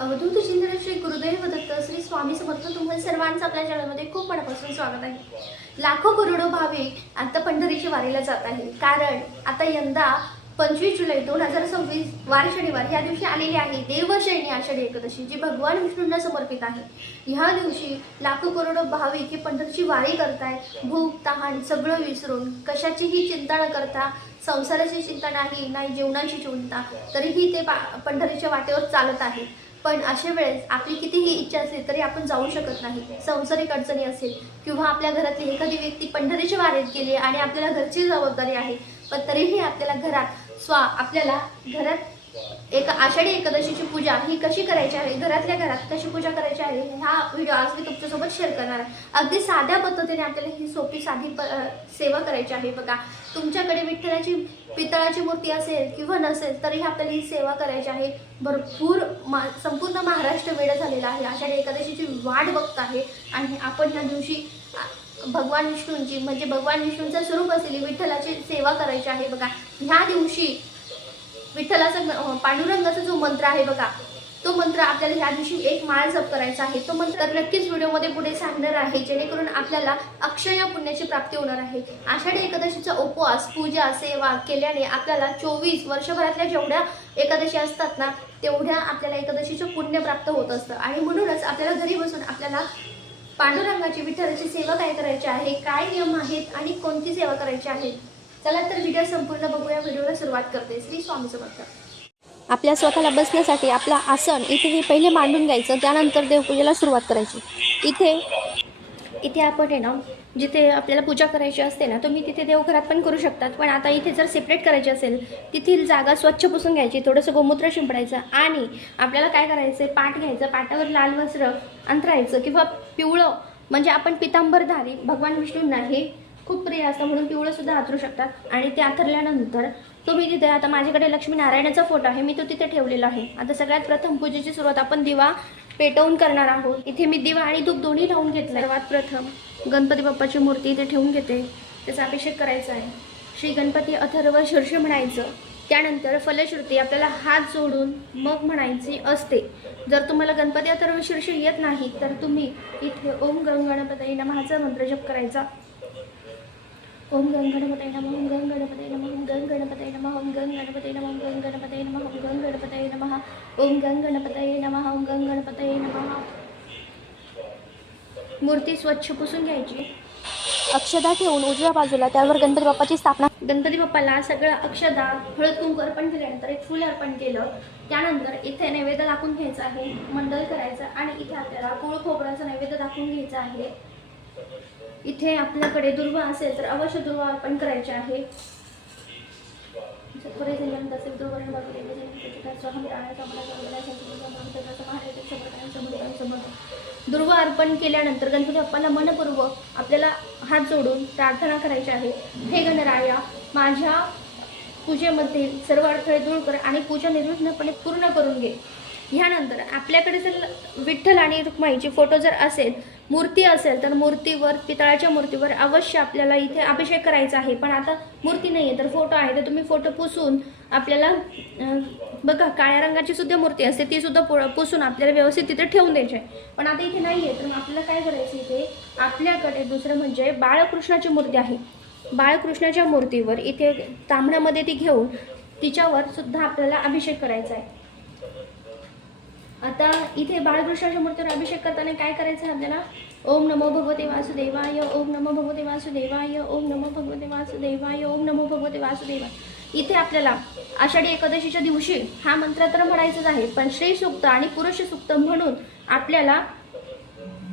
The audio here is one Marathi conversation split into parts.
अवधूत चिंतन श्री गुरुदेव दत्त श्री स्वामी समर्थ तुम्हा सर्वांचं आपल्या चॅनलमध्ये खूप मनापासून स्वागत आहे। लाखो करोडो भाविक आता पंढरीच्या वारीला जात आहे, कारण आता यंदा 25 जुलै 2026 वार शनिवार या दिवशी आलेली आहे देवशयनी आषाढी एकादशी, जी भगवान विष्णूंना समर्पित आहे। ह्या दिवशी लाखो करोडो भाविक हे पंढरीची वारी करताय, भूक तहान सगळं विसरून, कशाचीही चिंता न करता, संसाराची चिंता नाही जेवणाची चिंता, तरीही ते पंढरीच्या वाटेवर चालत आहे। पण अशा वेळेस आपली कितीही इच्छा असेल तरी आपण जाऊ शकत नाही। संसारिक अडचणी असेल किंवा आपल्या घरातली एखादी व्यक्ती पंढरीच्या वारीत गेली आणि आपल्याला घरची जबाबदारी आहे, पण तरीही आपल्याला आपल्याला घरात एक आषाढी एकादशीची पूजा ही कशी करायची आहे, घरातल्या घरात कशी पूजा करायची आहे, हा व्हिडिओ आज मी तुमच्यासोबत शेअर करणार आहे। अगदी साध्या पद्धतीने आपल्याला ही सोपी साधी सेवा करायची आहे। बघा, तुमच्याकडे विठ्ठलाची पितळाची मूर्ती असेल किंवा नसेल तरीही आपल्याला ही सेवा करायची आहे। भरपूर संपूर्ण महाराष्ट्र वेळ झालेला आहे, आषाढी एकादशीची वाट बघत आहे आणि आपण ह्या दिवशी भगवान विष्णूंची म्हणजे भगवान विष्णूंचं स्वरूप असलेली विठ्ठलाची सेवा करायची आहे। बघा, ह्या दिवशी विठ्ठलाचा पांडुरंगाचा जो मंत्र आहे बघा, तो मंत्र आपल्याला ह्या दिवशी एक माळ जप करायचा आहे। तो मंत्र नक्कीच व्हिडिओमध्ये पुढे सांगणार आहे, जेणेकरून आपल्याला अक्षय पुण्याची प्राप्ती होणार आहे। आषाढी एकादशीचा उपवास पूजा सेवा केल्याने आपल्याला 24 वर्षभरातल्या जेवढ्या एकादशी असतात ना, तेवढ्या आपल्याला एकादशीचं पुण्य प्राप्त होत असतं। आणि म्हणूनच आपल्याला घरी बसून आपल्याला पांडुरंगाची विठ्ठलाची सेवा काय करायची आहे, काय नियम आहेत आणि कोणती सेवा करायची आहे, चला तर व्हिडिओ संपूर्ण बघूया। व्हिडिओला सुरुवात करते। श्री स्वामी समर्थ। आपल्या स्वतःला बसण्यासाठी आपला आसन इथे पहिले मांडून घ्यायचं, त्यानंतर देवपूजेला सुरुवात करायची। इथे आपण आहे ना, जिथे आपल्याला पूजा करायची असते ना, तुम्ही तिथे देवघरात पण करू शकतात, पण आता इथे जर सेपरेट करायची असेल तिथील जागा स्वच्छ पुसून घ्यायची, थोडंसं गोमूत्र शिंपडायचं आणि आपल्याला काय करायचं, पाट घ्यायचं, पाटावर लाल वस्त्र अंथरायचं किंवा पिवळं, म्हणजे आपण पितांबरधारी भगवान विष्णूंना हे खूप प्रिय असतं म्हणून पिवळं सुद्धा अंथरू शकतात। आणि ते अंथरल्यानंतर तुम्ही तिथे, आता माझ्याकडे लक्ष्मीनारायणाचा फोटो आहे, मी तो तिथे ठेवलेला आहे। आता सगळ्यात प्रथम पूजेची सुरुवात आपण दिवा पेटवून करणार आहोत। इथे मी दिवा आणि धूप दोन्ही लावून घेतलं। सर्वात प्रथम गणपती बाप्पाची मूर्ती इथे ठेवून घेते, त्याचा अभिषेक करायचा आहे। श्री गणपती अथर्व शीर्ष म्हणायचं, त्यानंतर फलश्रुती आपल्याला हात जोडून मग म्हणायची असते। जर तुम्हाला गणपती अथर्व शीर्ष येत नाही तर तुम्ही इथे ओम गं गणपतये नमःचा मंत्र जप करायचा। ओम गं गणपतये नमः, ओम गं गणपतये नमः, ओम गं गणपतये नमः, ओम गं गणपतये नमः, ओम गं गणपतये नमः, ओम गं गणपतये नमः, ओम गं गणपतये नमः, ओम गं गणपतये नमः। मूर्ती स्वच्छ पुसून घ्यायची, अक्षदा ठेवून उजव्या बाजूला त्यावर गणपती बाप्पाची स्थापना। गणपती बाप्पाला सगळं अक्षदा हळद कुंकू अर्पण केल्यानंतर एक फूल अर्पण केलं, त्यानंतर इथे नैवेद्य दाखवून घ्यायचा आहे, मंडल करायचं आणि इथे आपल्याला गुळ खोबऱ्याचा नैवेद्य दाखवून घ्यायचा आहे। इथे आपल्याकडे दुर्वा असेल तर अवश्य दुर्वा अर्पण करायचे आहे। दुर्वा अर्पण केल्यानंतर गणपती बाप्पाला मनपूर्वक आपल्याला हात जोडून प्रार्थना करायची आहे। हे गणराया, माझ्या पूजेमध्ये सर्व अडथळे दूर कर आणि पूजा निर्विघ्नपणे पूर्ण करून घे। ह्यानंतर आपल्याकडे जर विठ्ठल आणि रुक्माईची फोटो जर असेल, मूर्ती असेल तर मूर्तीवर, पितळाच्या मूर्तीवर अवश्य आपल्याला इथे अभिषेक करायचा आहे। पण आता मूर्ती नाही आहे तर फोटो आहे, तर तुम्ही फोटो पुसून आपल्याला बघा काळ्या रंगाची सुद्धा मूर्ती असते, ती सुद्धा पुसून आपल्याला व्यवस्थित तिथे ठेवून द्यायची आहे। पण आता इथे नाही आहे तर आपल्याला काय करायचं, इथे आपल्याकडे दुसरं म्हणजे बाळकृष्णाची मूर्ती आहे। बाळकृष्णाच्या मूर्तीवर इथे तांबण्यामध्ये ती घेऊन तिच्यावर सुद्धा आपल्याला अभिषेक करायचा आहे। आता इथे बाळकृष्णाच्या मूर्तीवर अभिषेक करताना काय करायचं आहे आपल्याला, ओम नमो भगवते वासुदेवाय, ओम नमो भगवते वासुदेवाय, ओम नमो भगवते वासुदेवाय, ओम नमो भगवते वासुदेवाय। इथे आपल्याला आषाढी एकादशीच्या दिवशी हा मंत्र तर म्हणायचाच आहे, पण श्री सूक्त आणि पुरुष सूक्त म्हणून आपल्याला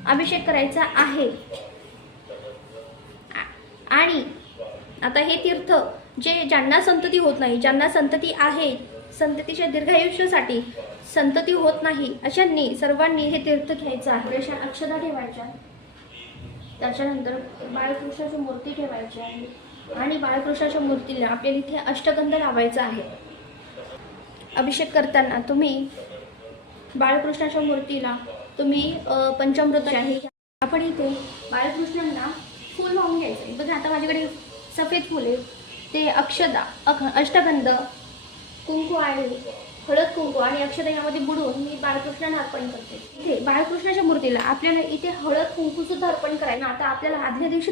अभिषेक करायचा आहे। आणि आता हे तीर्थ ज्यांना संतती होत नाही, ज्यांना संतती आहे, संततीच्या दीर्घायुष्यासाठी संतती होत नाही, अशांनी सर्वांनी हे तीर्थ घ्यायचं आहे। अशा अक्षदा ठेवायच्या, त्याच्यानंतर बाळकृष्णाची मूर्ती ठेवायची आहे आणि बाळकृष्णाच्या मूर्तीला आपल्याला इथे अष्टगंध लावायचा आहे। अभिषेक करताना तुम्ही बाळकृष्णाच्या मूर्तीला तुम्ही पंचामृत आहे, आपण इथे बाळकृष्णांना फूल वाहून घ्यायचं आहे। बघा, आता माझ्याकडे सफेद फुले, ते अक्षदा, अष्टगंध, कुंकू आहे, हळद कुंकू आणि अक्षता यामध्ये बुडवून मी बाळकृष्णाला अर्पण करते। इथे बाळकृष्णाच्या मूर्तीला आपल्याला इथे हळद कुंकू सुद्धा अर्पण करायचं। आता आपल्याला आदल्या दिवशी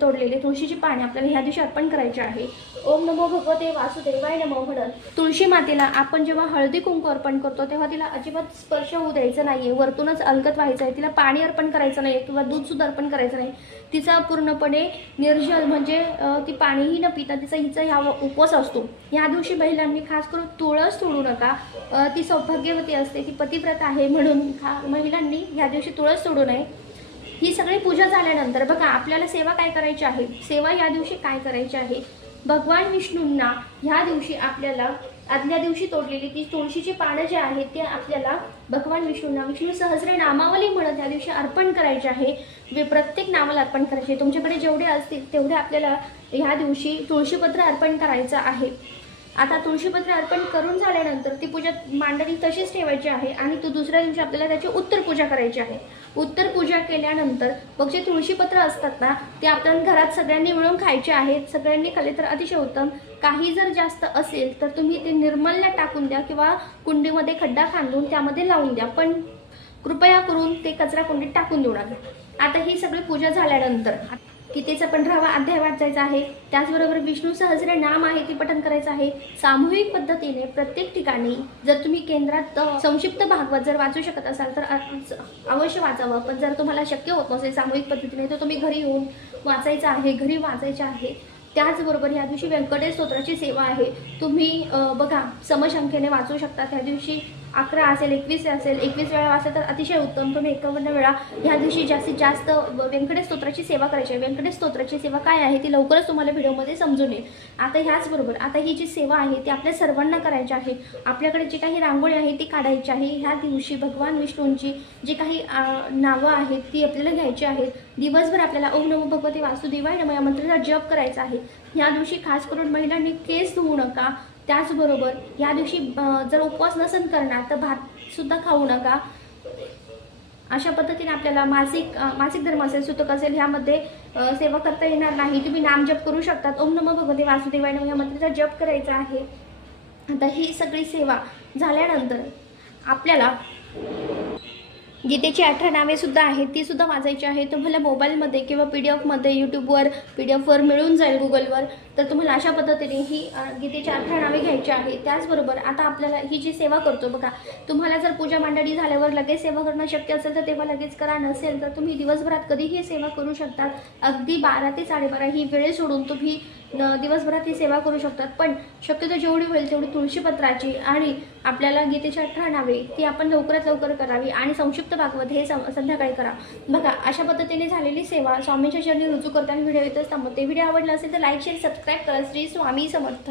तोडलेले तुळशीची पाने आपल्याला ह्या दिवशी अर्पण करायचे आहे। ओम नमो भगवते वासुदेवाय नमो म्हणत तुळशी मातेला आपण जेव्हा हळदी कुंकू अर्पण करतो तेव्हा तिला अजिबात स्पर्श होऊ द्यायचा नाहीये, वरतूनच अलगत व्हायचं आहे। तिला पाणी अर्पण करायचं नाही किंवा दूध सुद्धा अर्पण करायचं नाही। तिचा पूर्णपणे निर्जल म्हणजे ती पाणीही न पिता हिचा ह्या उपवास असतो। या दिवशी महिलांनी खास करून तुळस तोडू नका, ती सौभाग्यवती असते, ती पतिव्रत आहे म्हणून महिलांनी या दिवशी तुळस तोडू नये। ही सगळी पूजा झाल्यानंतर बघा आपल्याला सेवा काय करायची आहे। सेवा या दिवशी काय करायची आहे, भगवान विष्णूंना ह्या दिवशी आपल्याला आदल्या दिवशी तोडलेली ती तुळशीची पानं जे आहेत ते आपल्याला भगवान विष्णूंना विष्णू सहस्र नामावली म्हणत या दिवशी अर्पण करायचे आहे। प्रत्येक नामाला अर्पण करायचे, तुमच्याकडे जेवढे असतील तेवढे आपल्याला ह्या दिवशी तुळशीपत्र अर्पण करायचं आहे। आता तुळशीपत्र अर्पण करून झाल्यानंतर ती पूजा मांडणी तशीच ठेवायची आहे आणि तो दुसऱ्या दिवशी आपल्याला त्याची उत्तर पूजा करायची आहे। उत्तर पूजा केल्यानंतर मग जे तुळशीपत्र असतात ना ते आपण घरात सगळ्यांनी मिळून खायचे आहेत। सगळ्यांनी खाल्ले तर अतिशय उत्तम। काही जर जास्त असेल तर तुम्ही ते निर्मलला टाकून द्या किंवा कुंडीमध्ये खड्डा खांदून त्यामध्ये लावून द्या, पण कृपया करून ते कचरा कुंडीत टाकून देऊ नका। आता ही सगळी पूजा झाल्यानंतर गीतेचा 15वा अध्याय वाचायचा आहे। त्याचबरोबर विष्णू सहस्र नाम आहे ती पठण करायचं आहे। सामूहिक पद्धतीने प्रत्येक ठिकाणी जर तुम्ही केंद्रात संक्षिप्त भागवत जर वाचू शकत असाल तर अवश्य वाचावं, पण जर तुम्हाला शक्य होत नसेल सामूहिक पद्धतीने तर तुम्ही घरी येऊन वाचायचं आहे, घरी वाचायचे आहे। त्याचबरोबर या दिवशी व्यंकटेश स्तोत्राची सेवा आहे, तुम्ही बघा समसंख्येने वाचू शकता। त्या दिवशी 11 असेल 21 असेल 21 वेळा वाचलं तर अतिशय उत्तम। तुम्ही 51 वेळा ह्या दिवशी जास्तीत जास्त व्यंकटेश स्तोत्राची सेवा करायची आहे। व्यंकटेश स्तोत्राची सेवा काय आहे ती लवकरच तुम्हाला व्हिडिओमध्ये समजून येईल। आता ह्याचबरोबर आता ही जी सेवा आहे ती आपल्या सर्वांना करायची आहे। आपल्याकडे जी काही रांगोळी आहे ती काढायची आहे। ह्या दिवशी भगवान विष्णूंची जी काही नावं आहेत ती आपल्याला घ्यायची आहेत। दिवसभर आपल्याला ओम नमो भगवते वासुदेवाय नमः या मंत्राचा जप करायचा आहे। या दिवशी खास करून महिलांनी केस धुवू नका। त्याचबरोबर या दिवशी जर उपवास नसेल करणार तर भात सुद्धा खाऊ नका। अशा पद्धतीने आपल्याला मासिक धर्म असेल सुतक असेल ह्यामध्ये सेवा करता येणार नाही। तुम्ही नाम जप करू शकतात। ओम नमो भगवते वासुदेवाय नमः या मंत्राचा जप करायचा आहे। आता ही सगळी सेवा झाल्यानंतर आपल्याला गीतेची 18 नावे सुद्धा आहेत ती सुद्धा वाचायची आहे। तुम्हाला मोबाईलमध्ये किंवा PDF मध्ये यूट्यूबवर PDF वर मिळून जाईल गुगलवर, तर तुम्हाला अशा पद्धतीने ही गीतेची 18 नावे घ्यायची आहे। त्याचबरोबर आता आपल्याला ही जी सेवा करतो बघा, तुम्हाला जर पूजा मांडणी झाल्यावर लगेच सेवा करणं शक्य असेल तर तेव्हा लगेच करा, नसेल तर तुम्ही दिवसभरात कधीही सेवा करू शकतात। अगदी 12 ते 12:30 ही वेळ सोडून तुम्ही दिवसभरात ही सेवा करू शकतात। पण शक्यतो जेवढी होईल तेवढी तुळशीपत्राची आणि आपल्याला गीतेची 18 नावे ती आपण लवकरात लवकर करावी आणि संक्षिप्त भागवत हे संध्याकाळी करा। बघा अशा पद्धतीने झालेली सेवा स्वामींच्या चरणी रुजू करताना व्हिडिओ येतच थांबवते। व्हिडिओ आवडला असेल तर लाईक शेअर सबस्क्राईब करा। श्री स्वामी समर्थ।